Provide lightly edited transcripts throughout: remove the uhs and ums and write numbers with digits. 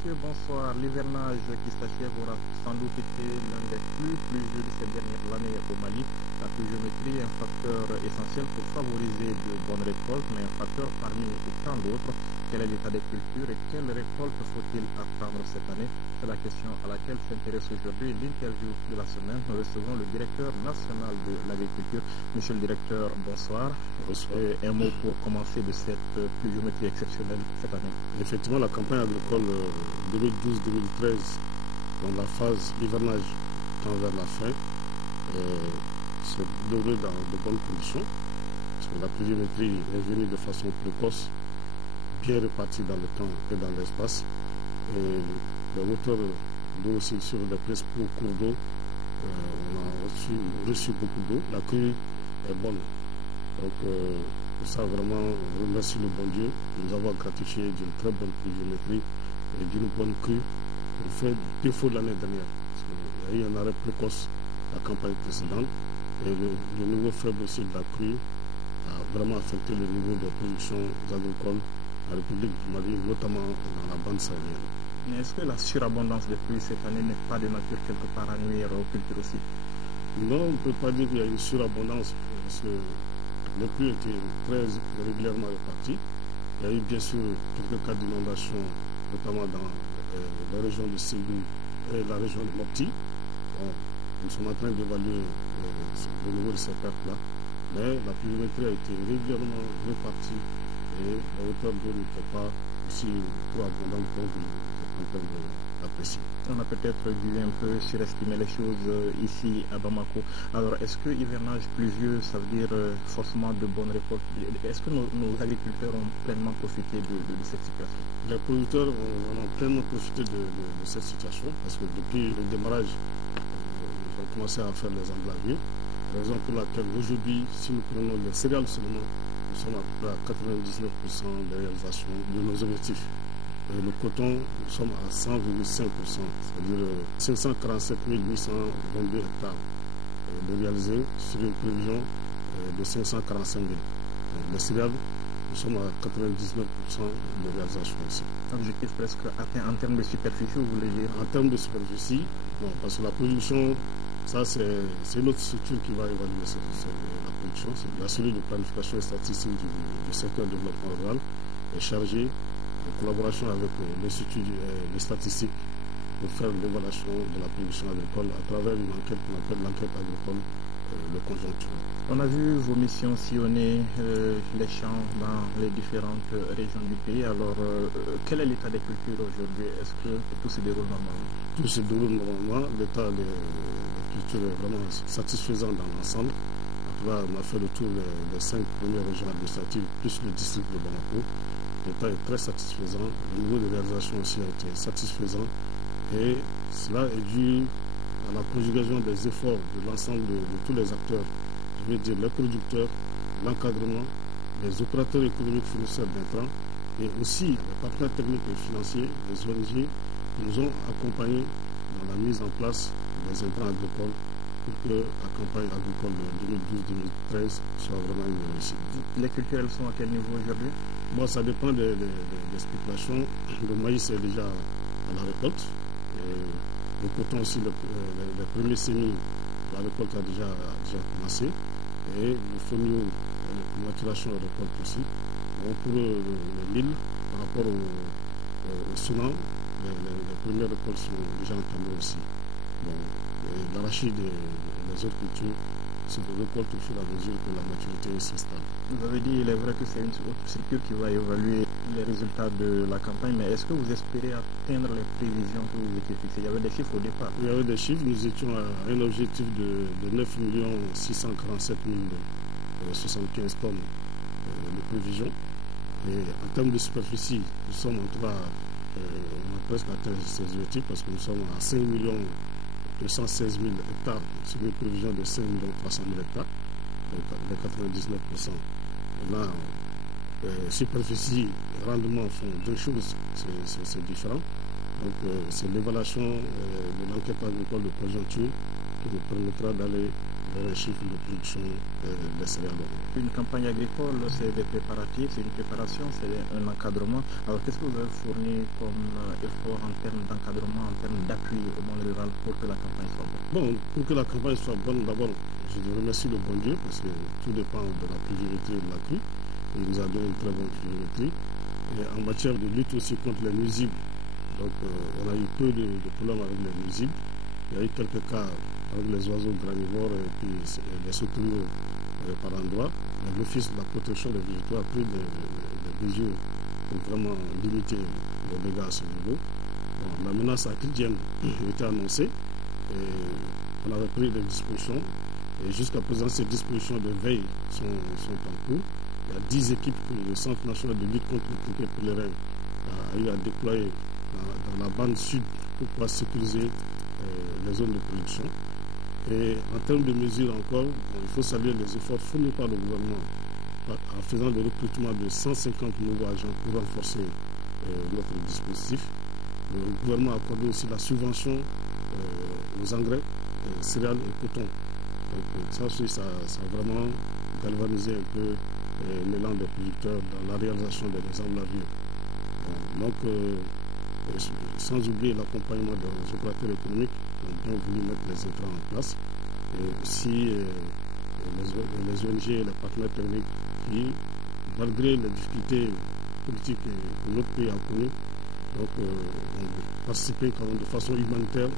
Monsieur, bonsoir. L'hivernage qui s'achève aura sans doute été l'un des plus pluvieux de ces dernières années au Mali. La pluviométrie est un facteur essentiel pour favoriser de bonnes récoltes, mais un facteur parmi tant d'autres. Quel est l'état des cultures et quelles récoltes faut-il attendre cette année? C'est la question à laquelle s'intéresse aujourd'hui l'interview de la semaine. Nous recevons le directeur national de l'agriculture. Monsieur le directeur, bonsoir. Bonsoir. Un mot pour commencer de cette pluviométrie exceptionnelle cette année. Effectivement, la campagne agricole 2012-2013, dans la phase hivernage tend vers la fin, s'est déroulée dans de bonnes conditions, parce que la pluviométrie est venue de façon précoce, bien répartie dans le temps et dans l'espace. Et les hauteurs d'eau aussi sur les principaux cours d'eau, on a reçu beaucoup d'eau. La crue est bonne. Donc, pour ça, vraiment, on remercie le bon Dieu de nous avoir gratifié d'une très bonne pluviométrie et d'une bonne crue pour faire défaut de l'année dernière. Parce qu'il y a eu un arrêt précoce la campagne précédente et le niveau faible aussi de la crue a vraiment affecté le niveau de production agricole en République du Mali, notamment dans la bande sahélienne. Mais est-ce que la surabondance de pluie cette année n'est pas de nature quelque part à nuire aux cultures aussi? Non, on ne peut pas dire qu'il y a une surabondance parce que les pluies étaient très régulièrement réparties. Il y a eu bien sûr quelques cas d'inondation, notamment dans la région de Ségou et la région de Mopti. Bon, nous sommes en train d'évaluer le niveau de ces pertes-là. Mais la pluviométrie a été régulièrement répartie et la hauteur d'eau n'était pas aussi trop abondante comme vous êtes en train d'apprécier. On a peut-être dû un peu surestimer les choses ici à Bamako. Alors, est-ce que hivernage pluvieux, ça veut dire forcément de bonnes récoltes? Est-ce que nos agriculteurs ont pleinement profité de cette situation? Les producteurs ont pleinement profité de cette situation parce que depuis le démarrage, ils ont commencé à faire les emblaviers. Raison pour laquelle aujourd'hui, si nous prenons les céréales seulement, nous sommes à peu près à 99% de réalisation de nos objectifs. Et le coton, nous sommes à 100,5%, c'est-à-dire 547 822 hectares de réalisés sur une prévision de 545 000. Donc, les céréales, nous sommes à 99% de réalisation ici. Objectif presque atteint en termes de superficie, vous voulez dire? En termes de superficie, non, parce que la production, ça c'est une autre structure qui va évaluer la production. C'est la cellule de planification et statistique du secteur de développement rural est chargée en collaboration avec l'Institut des statistiques pour faire l'évaluation de la production agricole à travers une enquête qu'on appelle l'enquête agricole de conjoncture. On a vu vos missions sillonner les champs dans les différentes régions du pays. Alors, quel est l'état des cultures aujourd'hui? Est-ce que tout se déroule normalement? Tout se déroule normalement. L'état des cultures est vraiment satisfaisant dans l'ensemble. En tout cas, on a fait le tour des 5 premières régions administratives, plus le district de Bamako. L'état est très satisfaisant. Le niveau de réalisation aussi a été satisfaisant. Et cela est dû à la conjugaison des efforts de l'ensemble de tous les acteurs. Je veux dire les producteurs, l'encadrement, les opérateurs économiques fournisseurs d'intrants et aussi les partenaires techniques et financiers, les ONG, qui nous ont accompagnés dans la mise en place des intrants agricoles pour que la campagne agricole de 2012-2013 soit vraiment une réussite. Les cultures, elles sont à quel niveau aujourd'hui? Bon, ça dépend des spéculations. Le maïs est déjà à la récolte. Et le coton aussi, les premiers semis, la récolte a déjà commencé. Et le fonio, la maturation et la récolte aussi. Bon, pour le mil, par rapport au Soudan, les premières récoltes sont déjà entamées aussi. Bon, l'arachide et les autres cultures se récoltent au fur et à mesure que la maturité s'installe. Vous avez dit, il est vrai que c'est une autre structure qui va évaluer les résultats de la campagne, mais est-ce que vous espérez atteindre les prévisions que vous étiez fixées? Il y avait des chiffres au départ. Il y avait des chiffres, nous étions à un objectif de 9 647 075 tonnes de prévisions. Et en termes de superficie, nous sommes en tout cas, on a presque atteint ces objectifs parce que nous sommes à 5 216 000 hectares sur une prévision de 5 300 000 hectares, donc les 99%. Là, superficie et rendement font deux choses, c'est différent. Donc c'est l'évaluation de l'enquête agricole de conjoncture qui nous permettra d'aller les chiffres de production des céréales. Une campagne agricole, c'est des préparatifs, c'est une préparation, c'est un encadrement. Alors qu'est-ce que vous avez fourni comme effort en termes d'encadrement, en termes d'appui au monde rural pour que la campagne soit bonne? Bon, pour que la campagne soit bonne, d'abord, je remercie le bon Dieu parce que tout dépend de la pluviométrie et de la crue. Il nous a donné une très bonne pluviométrie. Et en matière de lutte aussi contre les nuisibles, donc on a eu peu de problèmes avec les nuisibles. Il y a eu quelques cas avec les oiseaux granivores et puis les sauterelles par endroits. L'Office de la protection des végétaux a pris des mesures pour vraiment limiter les dégâts à ce niveau. Bon, la menace acridienne était annoncée et on avait pris des dispositions. Et jusqu'à présent, ces dispositions de veille sont en cours. Il y a 10 équipes que le Centre national de lutte contre le criquet pèlerin a eu à déployer dans la bande sud pour pouvoir sécuriser les zones de production. Et en termes de mesures encore, il faut saluer les efforts fournis par le gouvernement en faisant le recrutement de 150 nouveaux agents pour renforcer notre dispositif. Le gouvernement a accordé aussi la subvention aux engrais, céréales et coton. Donc ça aussi, ça a vraiment galvanisé un peu l'élan des producteurs dans la réalisation des enveloppes. Donc, sans oublier l'accompagnement des opérateurs économiques qui ont bien voulu mettre les intrants en place, et aussi les ONG et les partenaires techniques qui, malgré les difficultés politiques que notre pays a connues, donc, ont participé quand même de façon humanitaire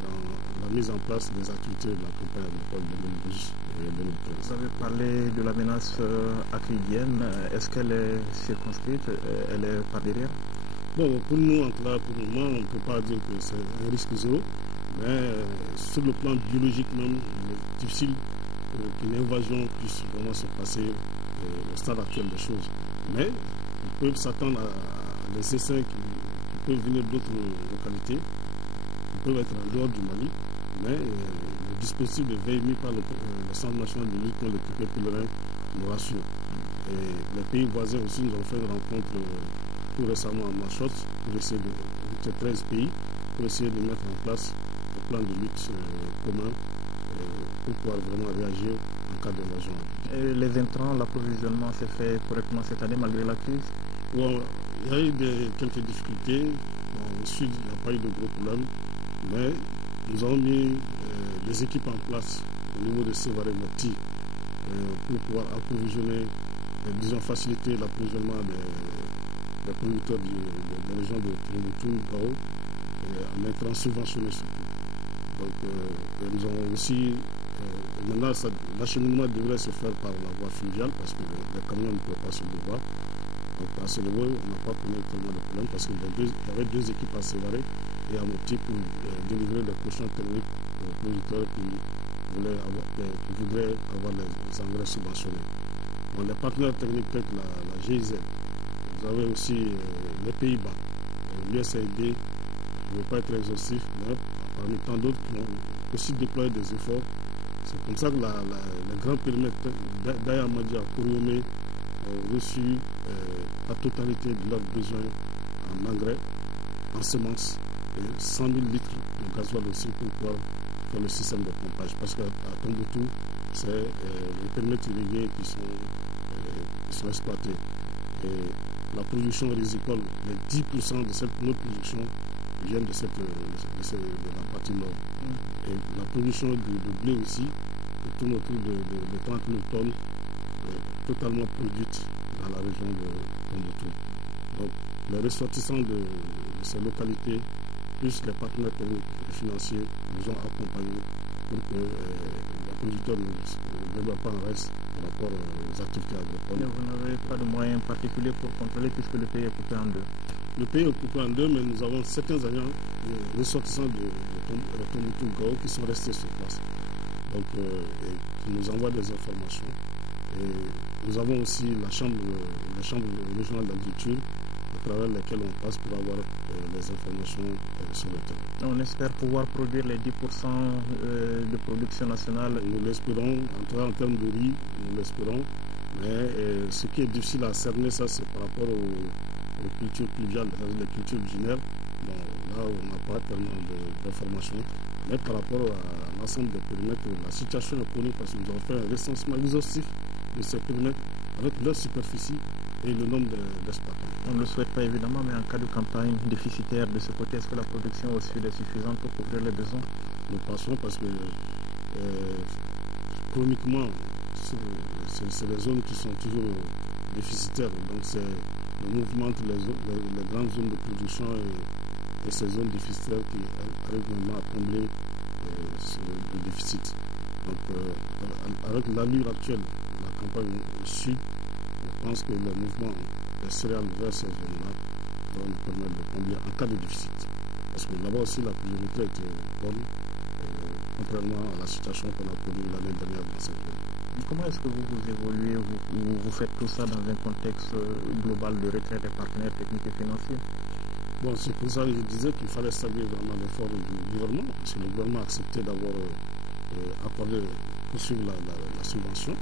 dans la mise en place des activités de la campagne agricole 2012 et 2013. Vous avez parlé de la menace acridienne. Est-ce qu'elle est circonscrite? Elle est par derrière? Bon, pour nous, en tout cas, pour le moment, on ne peut pas dire que c'est un risque zéro, mais sur le plan biologique même, il est difficile qu'une invasion puisse vraiment se passer au stade actuel des choses. Mais ils peuvent s'attendre à des essais qui peuvent venir d'autres localités, qui peuvent être en dehors du Mali, mais le dispositif de veille mis par le Centre national de lutte contre le criquet pèlerin nous rassure. Et les pays voisins aussi nous ont fait une rencontre tout récemment à Machot pour essayer de 13 pays pour essayer de mettre en place un plan de lutte commun pour pouvoir vraiment réagir en cas d'invasion. Et les intrants, l'approvisionnement s'est fait correctement cette année malgré la crise? Bon, il y a eu quelques difficultés. Bon, au sud, il n'y a pas eu de gros problèmes, mais nous avons mis des équipes en place au niveau de Sévaré Mopti pour pouvoir approvisionner, disons faciliter l'approvisionnement des producteurs des régions de Tombouctou, Gao, en étant subventionnés surtout. Donc, nous avons aussi, maintenant, l'acheminement devrait se faire par la voie fluviale parce que les camions ne peuvent pas se mouvoir. Donc, à ce niveau, on n'a pas connu tellement de problèmes parce qu'il y avait deux équipes à Sévaré et à Mopti pour délivrer les cochons techniques aux producteurs qui voudraient avoir les engrais subventionnés. Bon, les partenaires techniques tels que la GIZ, vous avez aussi les Pays-Bas, l'USAID, je ne veux pas être exhaustif, mais parmi tant d'autres qui ont aussi déployé des efforts. C'est comme ça que les grands périmètres d'Ayamadi à Koriomé ont reçu la totalité de leurs besoins en engrais, en semences, et 100 000 litres de gasoil aussi pour pouvoir faire le système de pompage. Parce qu'à Tombouctou, c'est les périmètres irrigués qui sont exploités. Et la production rizicole, les 10% de notre production viennent de la partie nord. Et la production de blé aussi, qui tourne autour de 30 000 tonnes, totalement produite dans la région de Tombouctou. Donc, les ressortissants de ces localités, plus les partenaires techniques et financiers, nous ont accompagnés pour que les producteurs ne développent pas en reste par rapport aux activités agricoles. Mais vous n'avez pas de moyens particuliers pour contrôler puisque le pays est coupé en deux? Le pays est coupé en deux, mais nous avons certains agents ressortissants de Tombouctou Gao qui sont restés sur place. Donc, et qui nous envoient des informations. Et nous avons aussi la chambre régionale d'agriculture à travers lesquelles on passe pour avoir les informations sur le terrain. On espère pouvoir produire les 10% de production nationale. Nous l'espérons, en tout cas en termes de riz, nous l'espérons. Mais ce qui est difficile à cerner, ça, c'est par rapport aux cultures pluviales, les cultures binaires. Bon, là, on n'a pas tellement d'informations. Mais par rapport à l'ensemble des périmètres, la situation est connue parce que nous avons fait un recensement exhaustif de ces périmètres avec leur superficie et le nombre d'exploitants. On ne le souhaite pas évidemment, mais en cas de campagne déficitaire de ce côté, est-ce que la production au sud est suffisante pour couvrir les besoins? Nous pensons parce que chroniquement, c'est les zones qui sont toujours déficitaires. Donc c'est le mouvement entre les grandes zones de production et ces zones déficitaires qui arrivent vraiment à combler le déficit. Donc avec l'allure actuelle de la campagne au sud, je pense que le mouvement des céréales vers ces zones-là va nous permettre de combler en cas de déficit. Parce que là-bas aussi la pluviométrie était bonne, contrairement à la situation qu'on a connue l'année dernière dans cette zone. Comment est-ce que vous évoluez, vous faites tout ça dans un contexte global de retrait des partenaires techniques et financiers? Bon, c'est pour ça que je disais qu'il fallait saluer vraiment l'effort du gouvernement, parce que le gouvernement a accepté d'avoir accordé, poursuivre la subvention.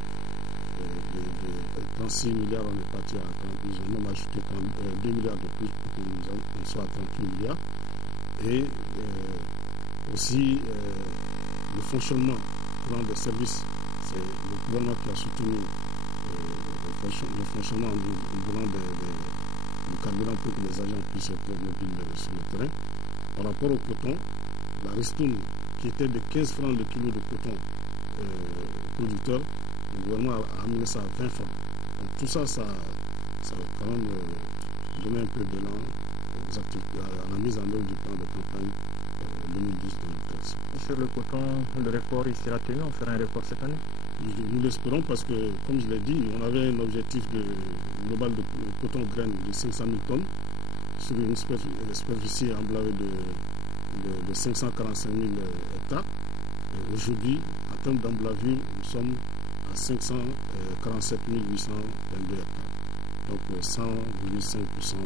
De 36 milliards, on est parti à 30, ils ont même ajouté 2 milliards de plus pour qu'on soit à 38 milliards. Et aussi le fonctionnement des services, c'est le gouvernement qui a soutenu le fonctionnement en donnant du carburant pour que les agents puissent être mobiles sur le terrain. Par rapport au coton, la ristourne qui était de 15 francs le kilo de coton producteur, le gouvernement a amené ça à 20 francs. Donc tout ça, ça va quand même donner un peu d'élan à la mise en œuvre du plan de campagne 2012-2013. Sur le coton, le record il sera tenu, on fera un record cette année? Nous l'espérons parce que, comme je l'ai dit, on avait un objectif global de coton graine de 500 000 tonnes sur une superficie emblavée de 545 000 hectares. Et aujourd'hui, en termes d'emblavure, nous sommes à 547 822 hectares. Donc 100,5%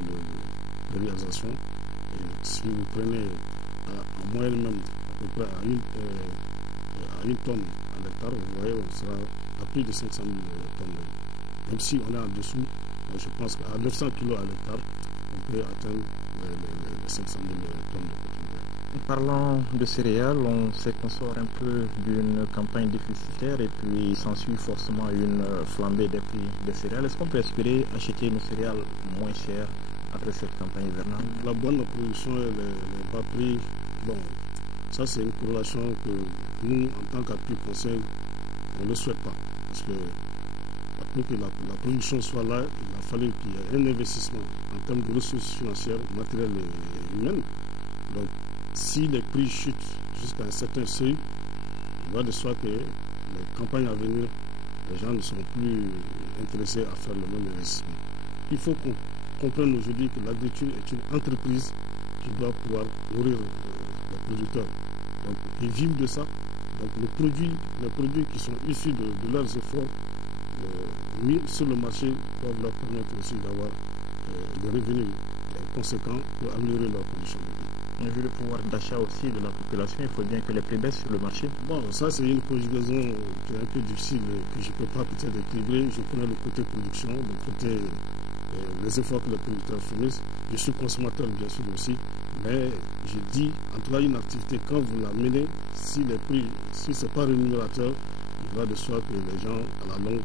de réalisation. Et si vous prenez en moyenne même à peu près à une tonne à l'hectare, vous voyez, on sera à plus de 500 000 tonnes. Même si on est en dessous, je pense qu'à 900 kg à l'hectare, on peut atteindre les 500 000 tonnes de coton. Parlant de céréales, on sait qu'on sort un peu d'une campagne déficitaire et puis s'ensuit forcément une flambée des prix des céréales. Est-ce qu'on peut espérer acheter nos céréales moins chères après cette campagne hivernale? La bonne production et les bas prix, bon, ça c'est une corrélation que nous, en tant qu'appui conseil, on ne souhaite pas. Parce que pour que la production soit là, il a fallu qu'il y ait un investissement en termes de ressources financières, matérielles et humaines. Donc, si les prix chutent jusqu'à un certain seuil, il va de soi que les campagnes à venir, les gens ne seront plus intéressés à faire le même investissement. Il faut qu'on comprenne aujourd'hui que l'agriculture est une entreprise qui doit pouvoir nourrir les producteurs. Donc, ils vivent de ça. Donc, les produits qui sont issus de leurs efforts mis sur le marché doivent leur permettre aussi d'avoir des revenus conséquents pour améliorer leurs conditions de vie. Vu le pouvoir d'achat aussi de la population, il faut bien que les prix baissent sur le marché. Bon, ça c'est une conjugaison qui est un peu difficile, que je ne peux pas peut-être équilibrer. Je connais le côté production, le côté les efforts que les producteurs fournissent. Je suis consommateur bien sûr aussi, mais je dis, en tout cas une activité, quand vous la menez, si ce n'est pas rémunérateur, il va de soi que les gens à la longue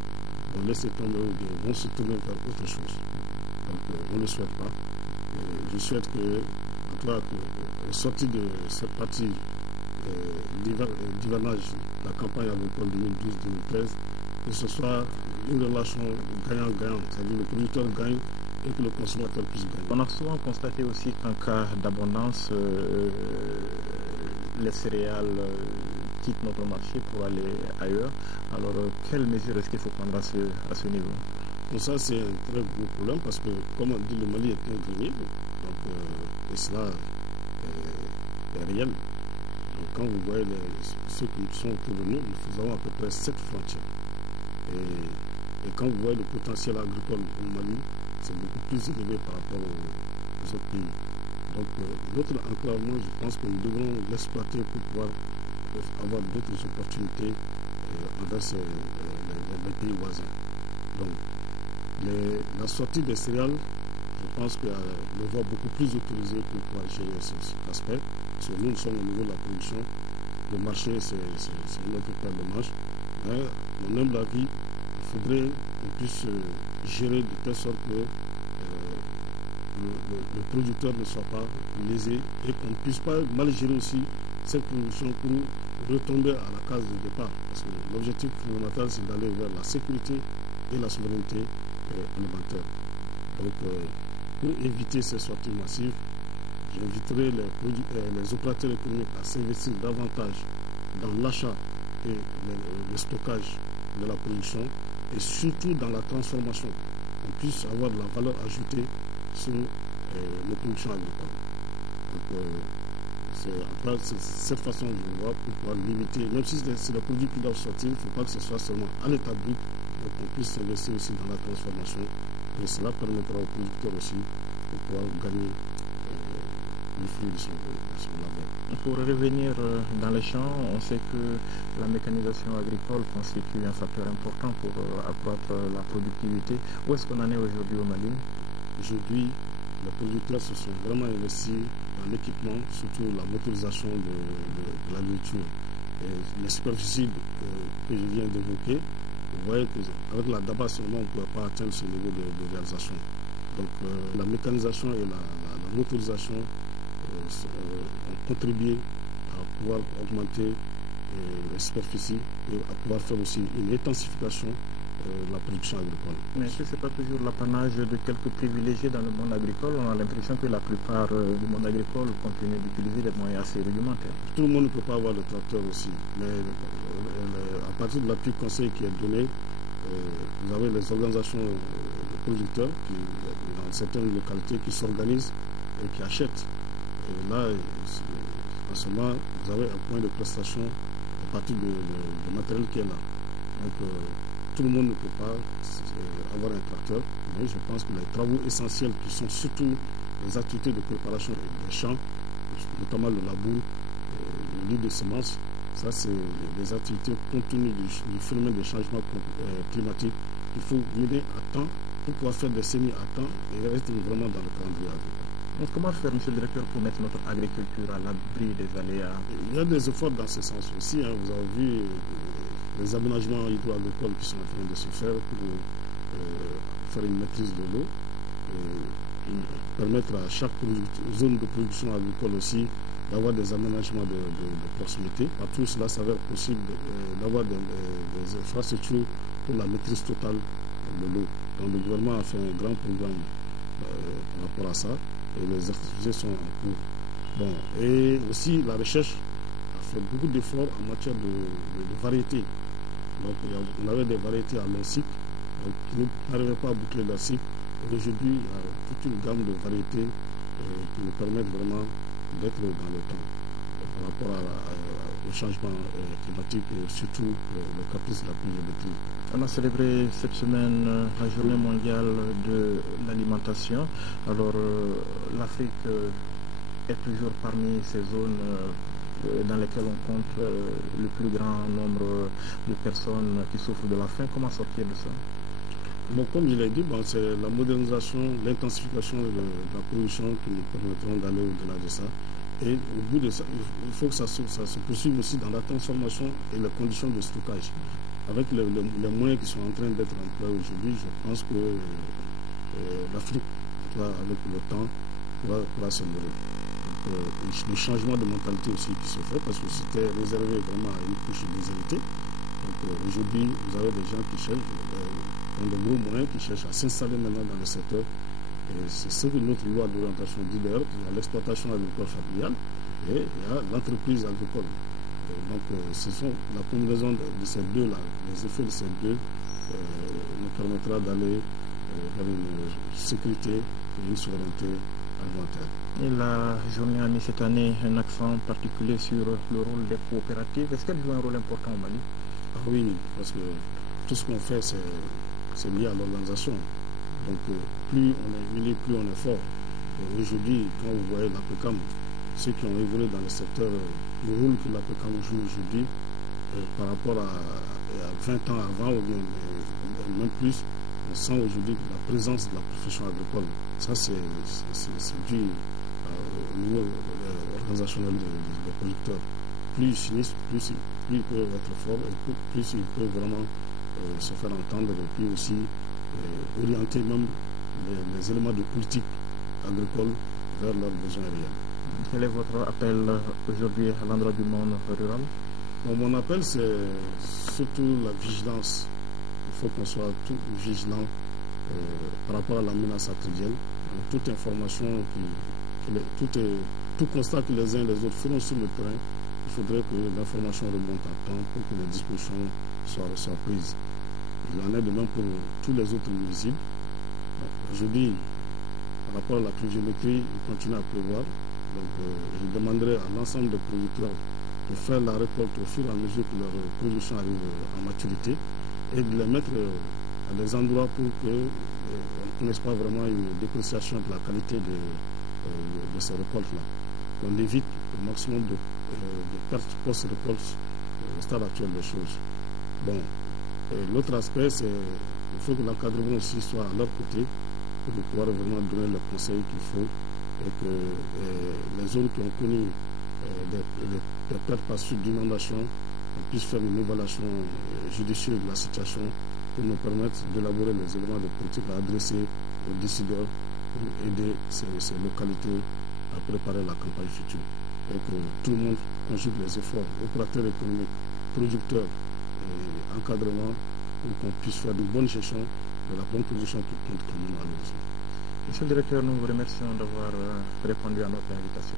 vont laisser tomber ou bien vont se tourner vers autre chose. Donc on ne le souhaite pas. Je souhaite que, en tout cas, au sorti de cette partie d'hivernage, la campagne agricole 2012-2013, que ce soit une relation gagnant-gagnant, c'est-à-dire le producteur gagne et que le consommateur puisse gagner. On a souvent constaté aussi qu'en cas d'abondance, les céréales quittent notre marché pour aller ailleurs. Alors, quelles mesures est-ce qu'il faut prendre à ce niveau? Pour ça, c'est un très gros problème parce que, comme on dit, le Mali est un grenier, donc, et cela est réel. Donc, quand vous voyez ceux qui sont autour de nous, nous avons à peu près 7 frontières. Et quand vous voyez le potentiel agricole au Mali, c'est beaucoup plus élevé par rapport aux autres pays. Donc, notre enclavement, je pense que nous devons l'exploiter pour pouvoir avoir d'autres opportunités envers les pays voisins. Donc, la sortie des céréales, je pense que le voit beaucoup plus autorisé pour pouvoir gérer cet aspect. Parce que nous sommes au niveau de la production le marché, c'est une autre paire de manches. Mais mon humble avis, il faudrait qu'on puisse gérer de telle sorte que le producteur ne soit pas lésé et qu'on ne puisse pas mal gérer aussi cette production pour retomber à la case de départ. Parce que l'objectif fondamental, c'est d'aller vers la sécurité et la souveraineté alimentaire. Donc, pour éviter ces sorties massives, j'inviterai les opérateurs économiques à s'investir davantage dans l'achat et le stockage de la production et surtout dans la transformation, qu'on puisse avoir de la valeur ajoutée sur les productions agricoles. Donc, c'est cette façon que je vois pour pouvoir limiter, même si c'est des produits qui doivent sortir, il ne faut pas que ce soit seulement à l'état brut, mais qu'on puisse s'investir aussi dans la transformation. Et cela permettra aux producteurs aussi de pouvoir gagner le fruit de son labeur. Pour revenir dans les champs, on sait que la mécanisation agricole constitue un facteur important pour accroître la productivité. Où est-ce qu'on en est aujourd'hui au Mali? Aujourd'hui, les producteurs se sont vraiment investis dans l'équipement, surtout la motorisation de l'agriculture. Les superficies que je viens d'évoquer, vous voyez qu'avec la DABA seulement, on ne pourrait pas atteindre ce niveau de réalisation. Donc la mécanisation et la motorisation ont contribué à pouvoir augmenter les superficies et à pouvoir faire aussi une intensification de la production agricole. Mais ce n'est pas toujours l'apanage de quelques privilégiés dans le monde agricole. On a l'impression que la plupart du monde agricole continue d'utiliser des moyens assez rudimentaires. Tout le monde ne peut pas avoir de tracteur aussi. Mais à partir de l'appui conseil qui est donné, vous avez les organisations de producteurs dans certaines localités qui s'organisent et qui achètent. Et là, en ce moment, vous avez un point de prestation à partir du matériel qui est là. Donc, tout le monde ne peut pas avoir un tracteur, mais je pense que les travaux essentiels qui sont surtout les activités de préparation des champs, notamment le labour, le lit de semences, ça c'est des activités compte tenu du phénomène de changement climatique qu'il faut mener à temps pour pouvoir faire des semis à temps et rester vraiment dans le calendrier agricole. Donc, comment faire, monsieur le directeur, pour mettre notre agriculture à l'abri des aléas? Il y a des efforts dans ce sens aussi. Hein. Vous avez vu les aménagements hydro-agricoles qui sont en train de se faire pour faire une maîtrise de l'eau, permettre à chaque zone de production agricole aussi d'avoir des aménagements de proximité. Partout cela s'avère possible d'avoir des infrastructures pour la maîtrise totale de l'eau. Donc le gouvernement a fait un grand programme par rapport à ça et les activités sont en cours. Bon, et aussi la recherche a fait beaucoup d'efforts en matière de variétés. Donc on avait des variétés à long cycle qui n'arrivaient pas à boucler leur cycle. Aujourd'hui, il y a toute une gamme de variétés qui nous permettent vraiment d'être dans le temps par rapport au changement climatique et surtout le caprice de la pluviométrie. On a célébré cette semaine la journée mondiale de l'alimentation. Alors l'Afrique est toujours parmi ces zones dans lesquelles on compte le plus grand nombre de personnes qui souffrent de la faim. Comment sortir de ça? Bon, comme je l'ai dit, c'est la modernisation, l'intensification de la production qui nous permettront d'aller au-delà de ça. Et au bout de ça, il faut que ça se poursuive aussi dans la transformation et les conditions de stockage. Avec les moyens qui sont en train d'être employés aujourd'hui, je pense que l'Afrique, avec le temps, pourra se lever. Le changement de mentalité aussi qui se fait, parce que c'était réservé vraiment à une couche déshéritée. Donc aujourd'hui, vous avez des gens qui cherchent, ont de gros moyens, qui cherchent à s'installer maintenant dans le secteur. Et c'est ce que notre loi d'orientation dit d'ailleurs. Il y a l'exploitation agricole familiale et il y a l'entreprise agricole. Donc ce sont la combinaison de ces deux-là, les effets de ces deux nous permettra d'aller vers une sécurité et une souveraineté alimentaire. Et la journée a mis cette année un accent particulier sur le rôle des coopératives. Est-ce qu'elles jouent un rôle important au Mali? Ah oui, parce que tout ce qu'on fait, c'est lié à l'organisation. Donc plus on est uni, plus on est fort. Aujourd'hui, quand vous voyez la PECAM, ceux qui ont évolué dans le secteur, le rôle que la PECAM joue aujourd'hui par rapport à 20 ans avant ou bien même plus, on sent aujourd'hui la présence de la profession agricole. Ça, c'est dû au niveau organisationnel des producteurs. plus ils finissent, plus ils peuvent être forts et plus ils peuvent vraiment se faire entendre et puis aussi orienter même les éléments de politique agricole vers leurs besoins réels. Quel est votre appel aujourd'hui à l'endroit du monde rural? Bon, mon appel, c'est surtout la vigilance. Il faut qu'on soit tout vigilant par rapport à la menace artésienne. Toute information, tout constat que les uns et les autres feront sur le terrain, il faudrait que l'information remonte à temps pour que les dispositions soient prises. Il en est de même pour tous les autres nuisibles. Je dis, par rapport à la pluviométrie, il continue à pleuvoir. Donc, je demanderai à l'ensemble des producteurs de faire la récolte au fur et à mesure que leur production arrive en maturité et de les mettre à des endroits pour qu'on ne connaisse pas vraiment une dépréciation de la qualité de ces récoltes-là. Qu'on évite au maximum de pertes post-récolte au stade actuel des choses. Bon, l'autre aspect, c'est qu'il faut que l'encadrement aussi soit à leur côté pour pouvoir vraiment donner les conseils qu'il faut et que les zones qui ont connu des pertes par suite d'inondation puissent faire une évaluation judicieuse de la situation pour nous permettre d'élaborer les éléments de politique à adresser aux décideurs pour aider ces localités à préparer la campagne future. Et que tout le monde conjugue les efforts, opérateurs économiques, producteurs, encadrement, pour qu'on puisse faire une bonne gestion de la bonne production qui compte malheureusement. Monsieur le directeur, nous vous remercions d'avoir répondu à notre invitation.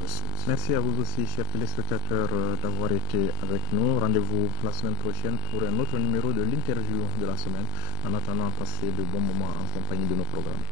Merci. Merci à vous aussi, chers téléspectateurs, d'avoir été avec nous. Rendez-vous la semaine prochaine pour un autre numéro de l'interview de la semaine. En attendant, passez de bons moments en compagnie de nos programmes.